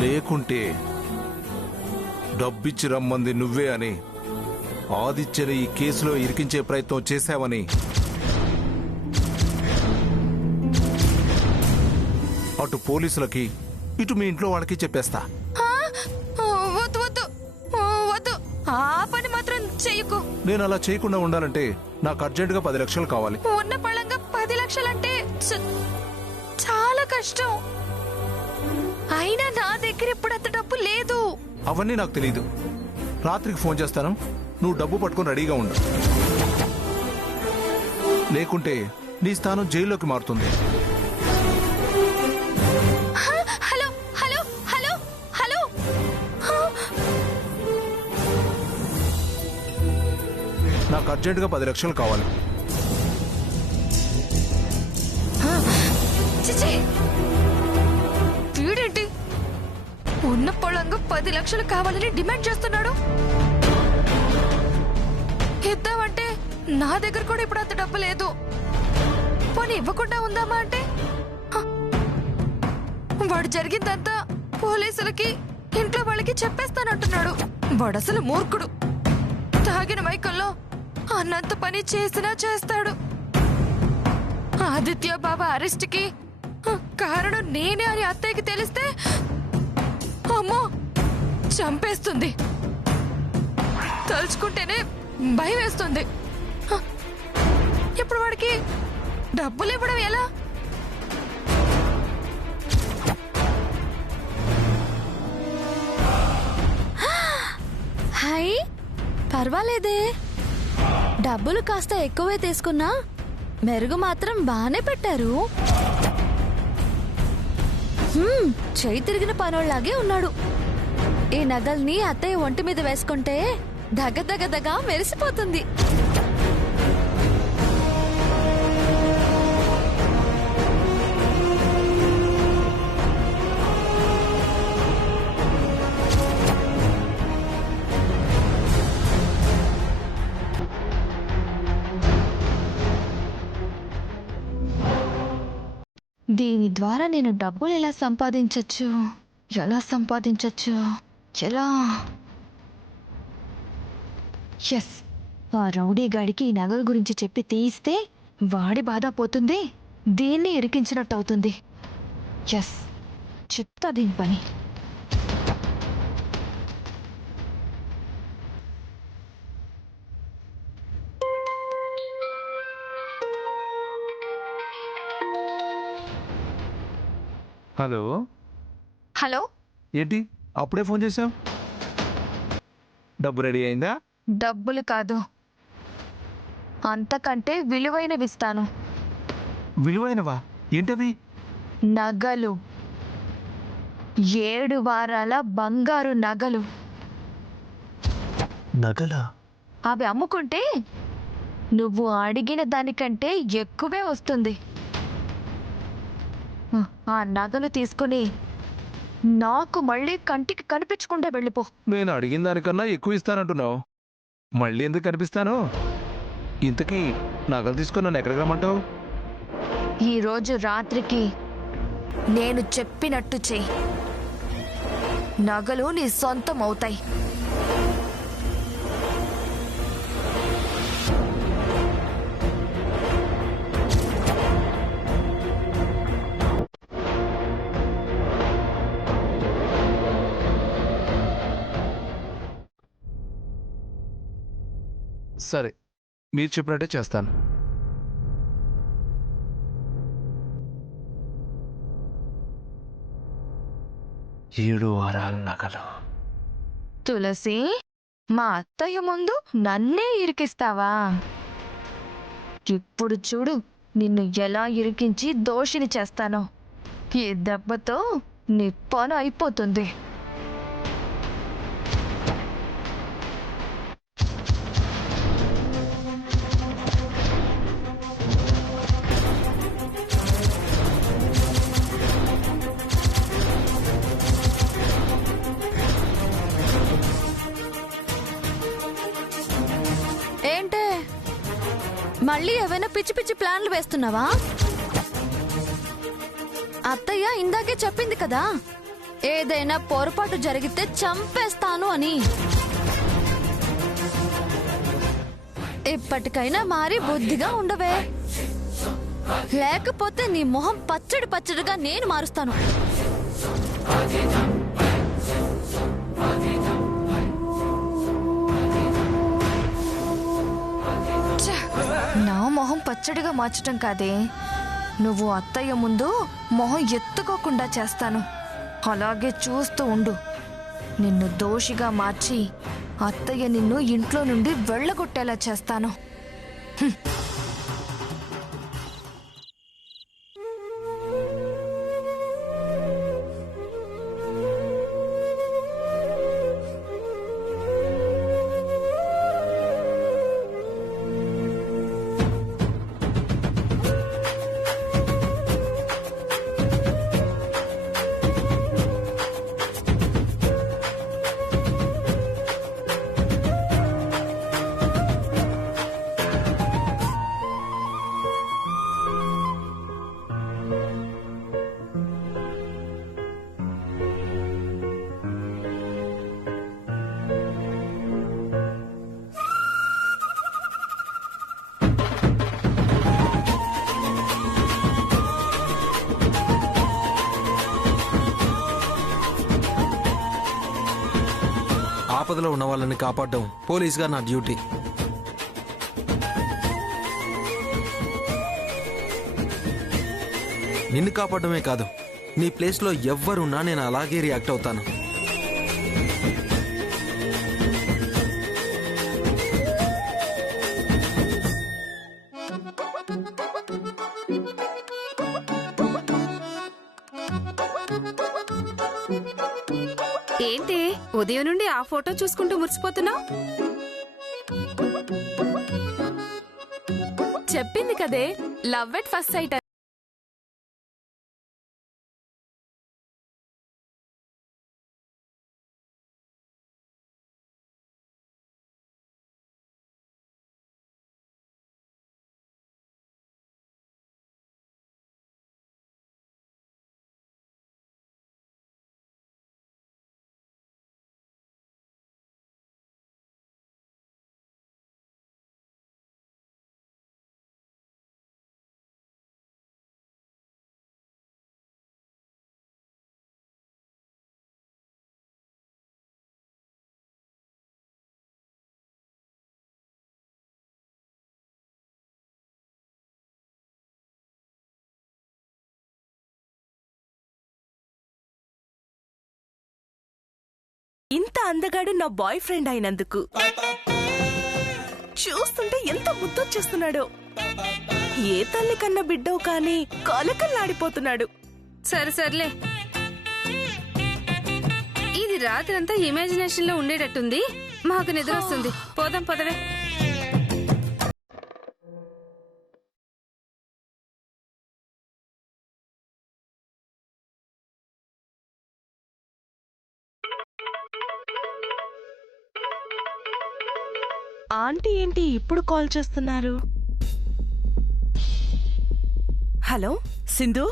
లేకుంటే డబ్బిచ్చి రమ్మంది నువ్వే అని ఆదిత్యని ఈ కేసులో ఇరికించే ప్రయత్నం చేశావని అటు పోలీసులకి ఇటు మీ ఇంట్లో వాళ్ళకి చెప్పేస్తా. వద్దు వద్దు వద్దు, ఆ పని మాత్రం చెయ్యకు. నేను అలా చేయకుండా ఉండాలంటే నాకు అర్జెంటుగా 10 లక్షలు కావాలి. ఉన్న పళంగా 10 లక్షలంటే చాలా కష్టం. అయినా నా దగ్గర ఇప్పుడు అంత డబ్బు లేదు. అవన్నీ నాకు తెలీదు. రాత్రికి ఫోన్ చేస్తాను, నువ్వు డబ్బు పట్టుకొని రెడీగా ఉండు. లేకుంటే నీ స్థానం జైల్లోకి మారుతుంది. హలో హలో హలో హలో, నాకు అర్జెంటుగా 10 లక్షలు కావాలి. వీడేంటి ఉన్న పొలంగా 10 లక్షలు కావాలని డిమాండ్ చేస్తున్నాడు? ఇద్దామంటే నా దగ్గర కూడా ఇప్పుడు అంత డబ్బు లేదు. పోనీ ఇవ్వకుండా ఉందామా అంటే వాడు జరిగిందంతా పోలీసులకి ఇంట్లో వాళ్ళకి చెప్పేస్తానంటున్నాడు. వాడు అసలు మూర్ఖుడు. తాగిన మైకల్లో అన్నంత పని చేసినా చేస్తాడు. ఆదిత్య బాబా అరెస్ట్ కి కారణం నేనే అని అత్తయ్యకి తెలిస్తే అమ్మో చంపేస్తుంది. తలుచుకుంటేనే భయం వేస్తుంది. ఇప్పుడు వాడికి డబ్బులు ఇవ్వడం ఎలా? హాయ్, పర్వాలేదే. డబ్బులు కాస్త ఎక్కువే తీసుకున్నా మెరుగు మాత్రం బానే పెట్టారు. చేయి తిరిగిన పనోళ్లాగే ఉన్నాడు. ఈ నగల్ని అత్తయ్య ఒంటి మీద వేసుకుంటే దగ్గ దగ్గ దగ్గ మెరిసిపోతుంది. దీని ద్వారా నేను డబ్బులు ఎలా సంపాదించచ్చు? ఎలా? ఎస్, ఆ రౌడీ గాడికి ఈ నగల గురించి చెప్పి తీయిస్తే వాడి బాధ పోతుంది, దీన్ని ఇరికించినట్టు అవుతుంది. ఎస్, చెప్తా దీని పని. హలో హలో, ఏంటి అప్పుడే ఫోన్ చేసావు? డబ్బు రెడీ అయిందా? డబ్బులు కాదు, అంతకంటే విలువైనవిస్తాను. విలువైనవా? ఏంటవి? నగలు, 7 వారాల బంగారు నగలు. నగలా? అవి అమ్ముకుంటే నువ్వు అడిగిన దానికంటే ఎక్కువే వస్తుంది. ఆ నగలు తీసుకుని నాకు మళ్ళీ కంటికి కనిపించకుండా వెళ్ళిపో. నేను అడిగిన దానికన్నా ఎక్కువ ఇస్తానంటున్నావు. మళ్ళీ ఎందుకు కనిపిస్తాను? ఇంతకీ నగలు తీసుకుని నన్ను ఎక్కడికి రమ్మంటావు? ఈరోజు రాత్రికి నేను చెప్పినట్టు చెయ్యి. నగలు నీ సొంతం అవుతాయి. సరే, మీరు చెప్పినట్టే చేస్తాను. ఏడు వారాల నగలు. తులసి, మా అత్తయ్య ముందు నన్నే ఇరికిస్తావా? ఇప్పుడు చూడు నిన్ను ఎలా ఇరికించి దోషిని చేస్తానో. ఈ దెబ్బతో నీ పని అయిపోతుంది. ఏంటే, మళ్ళీ ఏవైనా పిచ్చి పిచ్చి ప్లాన్లు వేస్తున్నావా? అత్తయ్య ఇందాకే చెప్పింది కదా, ఏదైనా పొరపాటు జరిగితే చంపేస్తాను అని. ఇప్పటికైనా మారి బుద్ధిగా ఉండవే, లేకపోతే నీ మొహం పచ్చడి పచ్చడిగా నేను మారుస్తాను. ఛ! నా మొహం పచ్చడిగా మార్చటం కాదే, నువ్వు అత్తయ్య ముందు మొహం ఎత్తుకోకుండా చేస్తాను. అలాగే చూస్తూ ఉండు. నిన్ను దోషిగా మార్చి అత్తయ్య నిన్ను ఇంట్లో నుండి వెళ్ళగొట్టేలా చేస్తాను. ఆపదలో ఉన్న వాళ్ళని కాపాడడం పోలీస్గా నా డ్యూటీ. నిన్ను కాపాడమే కాదు, నీ ప్లేస్లో ఎవ్వరున్నా నేను అలాగే రియాక్ట్ అవుతాను. ఏంటి ఉదయం నుండి ఆ ఫోటో చూసుకుంటూ మురిసిపోతున్నావు? చెప్పింది కదే లవ్ ఎట్ ఫస్ట్ సైట్. ఇంత అందగాడు నా బాయ్ ఫ్రెండ్ అయినందుకు. చూస్తుంటే ఎంత ముద్దొచ్చేస్తున్నాడో. ఏ తల్లి కన్నా బిడ్డో కానీ కలకల్లాడిపోతున్నాడు. సరే సర్లే, ఇది రాత్రంతా ఇమాజినేషన్ లో ఉండేటట్టుంది. మాకు నిద్ర వస్తుంది, పోదాం పదవే. ఆంటీ ఏంటి ఇప్పుడు కాల్ చేస్తున్నారు? హలో సింధు,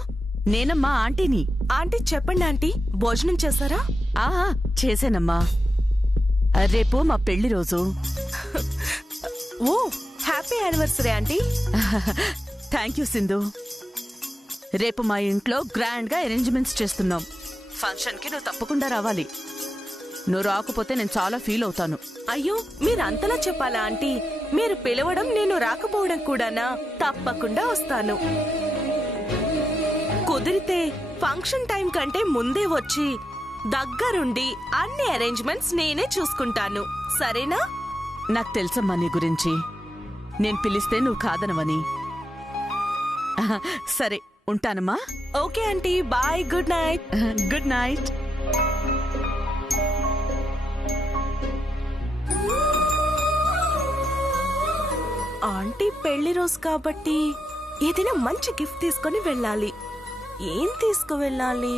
నేనమ్మా ఆంటీని. ఆంటీ చెప్పండి ఆంటీ, భోజనం చేశారా? చేశానమ్మా. రేపు మా పెళ్లి రోజు. ఓ happy anniversary aunty. Thank you Sindhu. రేపు మా ఇంట్లో గ్రాండ్ గా అరేంజ్మెంట్స్ చేస్తున్నాం. ఫంక్షన్ కి నువ్వు తప్పకుండా రావాలి. నువ్వు రాకపోతే నేను చాలా ఫీల్ అవుతాను. అయ్యో మీరంతలా చెప్పాలా ఆంటీ? మీరు పిలవడం నేను రాకపోవడం కూడానా? తప్పకుండా వస్తాను. కుదిరితే ఫంక్షన్ టైం కంటే ముందే వచ్చి దగ్గరుండి అన్ని అరేంజ్మెంట్స్ నేనే చూసుకుంటాను, సరేనా? నాకు తెలుసమ్మా నీ గురించి. నేను పిలిస్తే నువ్వు కాదనవని. సరే ఉంటానమ్మా. Okay aunty, bye, good night. Good night. Aunty పెళ్లి రోజు కాబట్టి ఏదైనా మంచి గిఫ్ట్ తీసుకొని వెళ్ళాలి. ఏం తీసుకువెళ్ళాలి?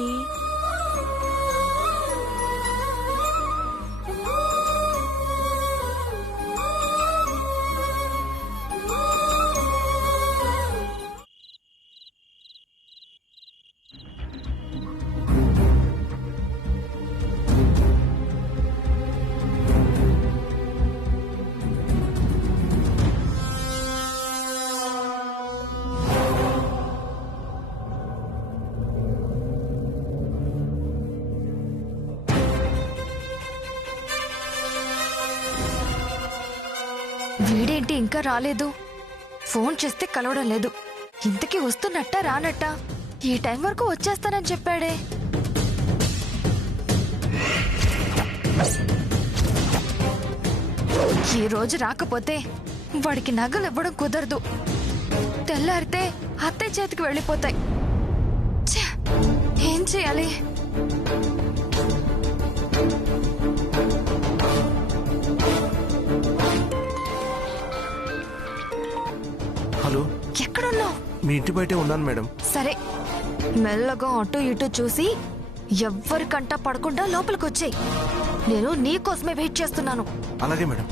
వీడేంటి ఇంకా రాలేదు? ఫోన్ చేస్తే కలవడం లేదు. ఇంతకీ వస్తున్నట్ట రానట్ట? ఈ టైం వరకు వచ్చేస్తానని చెప్పాడే. ఈ రోజు రాకపోతే వాడికి నగలు ఇవ్వడం కుదరదు. తెల్లారితే అత్తయ్య చేతికి వెళ్ళిపోతాయి. ఛే, ఏం చేయాలి? హలో, ఎక్కడున్నావు? మీ ఇంటి బయటే ఉన్నాను మేడం. సరే, మెల్లగా అటు ఇటు చూసి ఎవ్వరికంటా పడకుండా లోపలికొచ్చేయి. నేను నీ కోసమే వెయిట్ చేస్తున్నాను. అలాగే మేడం.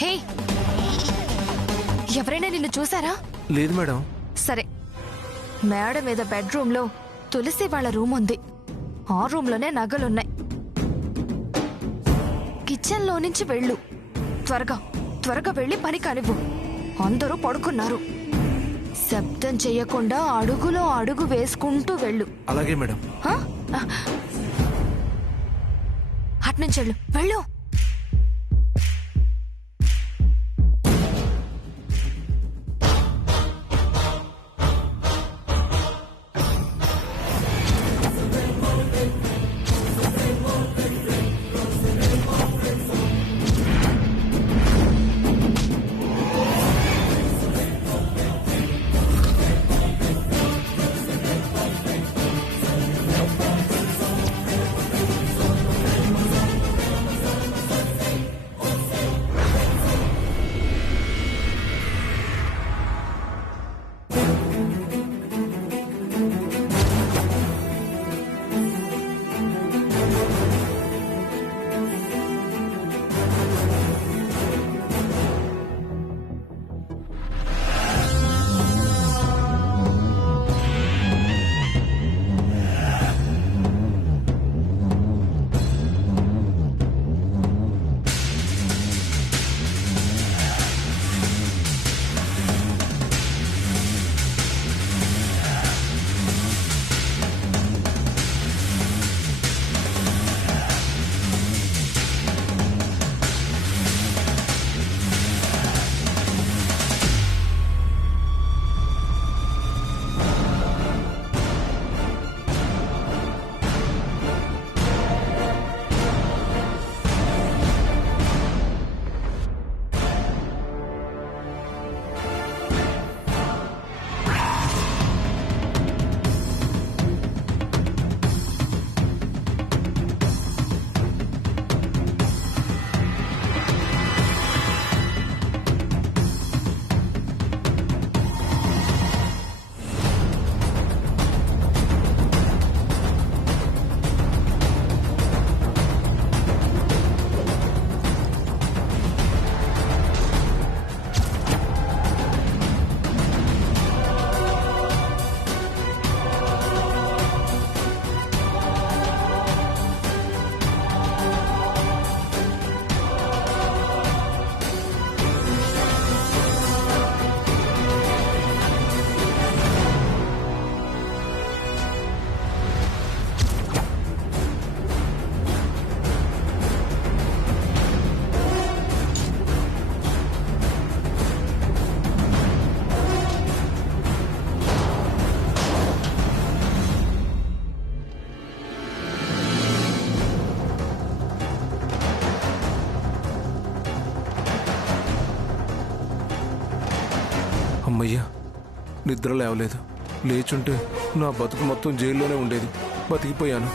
హే, ఎవరైనా నిన్ను చూసారా? లేదు మేడం. సరే, మేడ మీద బెడ్రూమ్ లో తులసి వాళ్ళ రూమ్ ఉంది. ఆ రూమ్ లోనే నగలున్నాయి. కిచెన్ లో నుంచి వెళ్ళు. త్వరగా త్వరగా వెళ్ళి పని కానివ్వు. అందరూ పడుకున్నారు. శబ్దం చెయ్యకుండా అడుగులో అడుగు వేసుకుంటూ వెళ్ళు. అలాగే మేడం. అట్నుంచి వెళ్ళు, వెళ్ళు. అమ్మయ్యా, నిద్ర లేవలేదు. లేచుంటే నా బతుకు మొత్తం జైల్లోనే ఉండేది. బతికిపోయాను.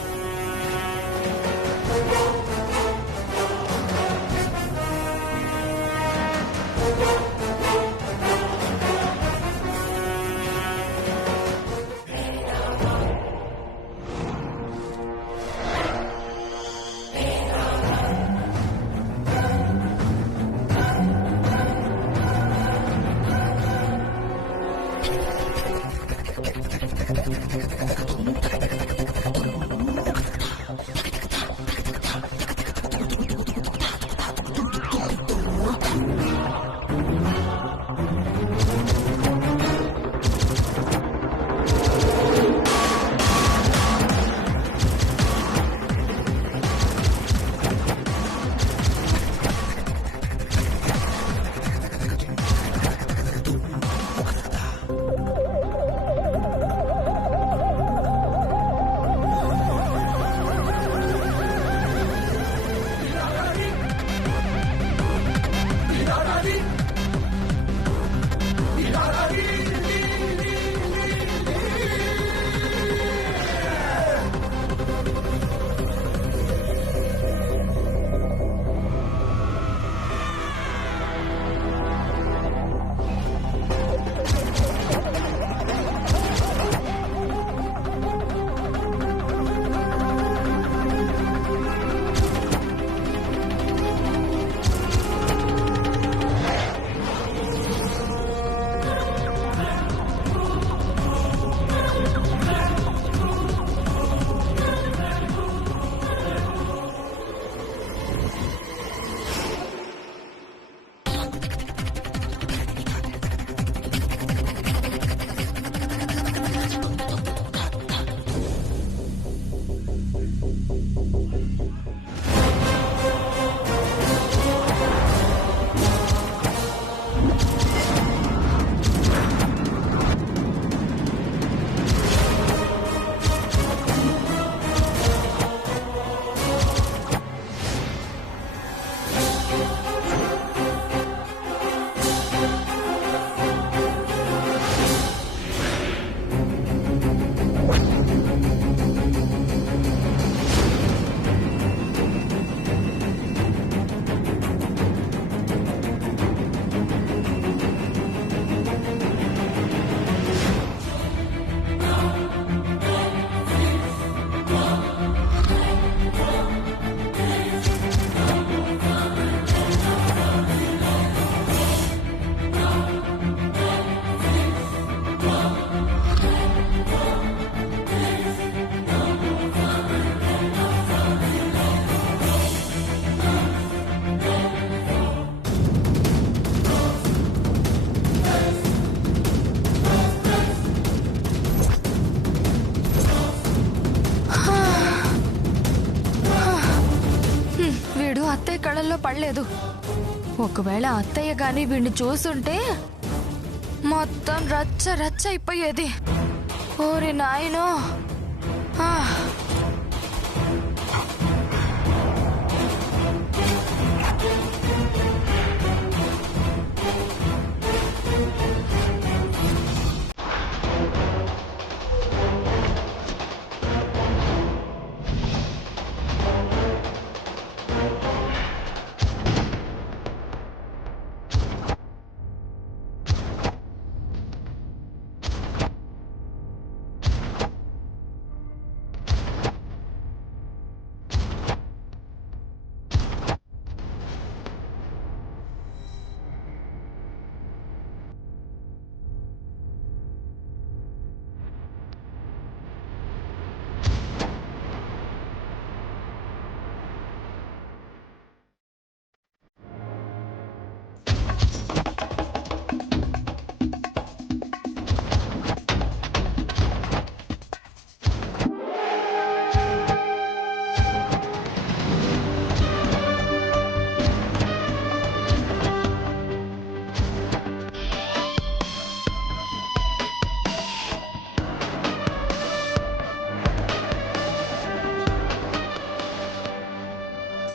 కళ్ళల్లో పడలేదు. ఒకవేళ అత్తయ్య గాని వీడిని చూస్తుంటే మొత్తం రచ్చ రచ్చ అయిపోయేది. ఓరి నాయనో.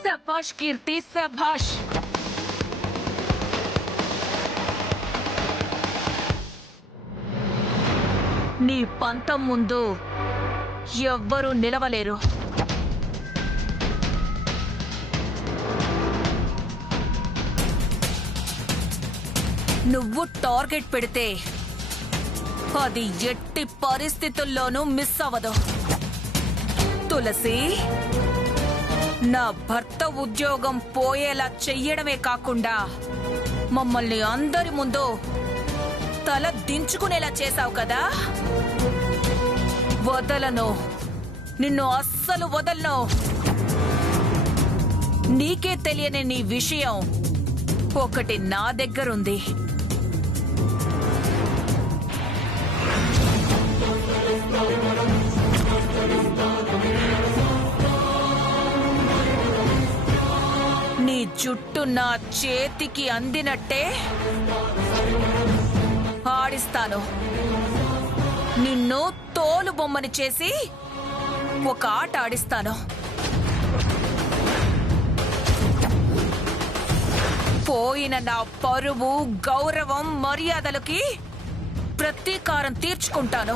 శభాష్ కీర్తి, శభాష్. నీ పంతం ముందు ఎవ్వరూ నిలవలేరు. నువ్వు టార్గెట్ పెడితే అది ఎట్టి పరిస్థితుల్లోనూ మిస్ అవ్వదు. తులసి, నా భర్త ఉద్యోగం పోయేలా చెయ్యడమే కాకుండా మమ్మల్ని అందరి ముందు తల దించుకునేలా చేశావు కదా. వదలను, నిన్ను అస్సలు వదలను. నీకే తెలియని నీ విషయం ఒకటి నా దగ్గరుంది. నీ జుట్టు నా చేతికి అందినట్టే ఆడిస్తాను. నిన్ను తోలు బొమ్మని చేసి ఒక ఆట ఆడిస్తాను. పోయిన నా పరువు, గౌరవం, మర్యాదలకి ప్రతీకారం తీర్చుకుంటాను.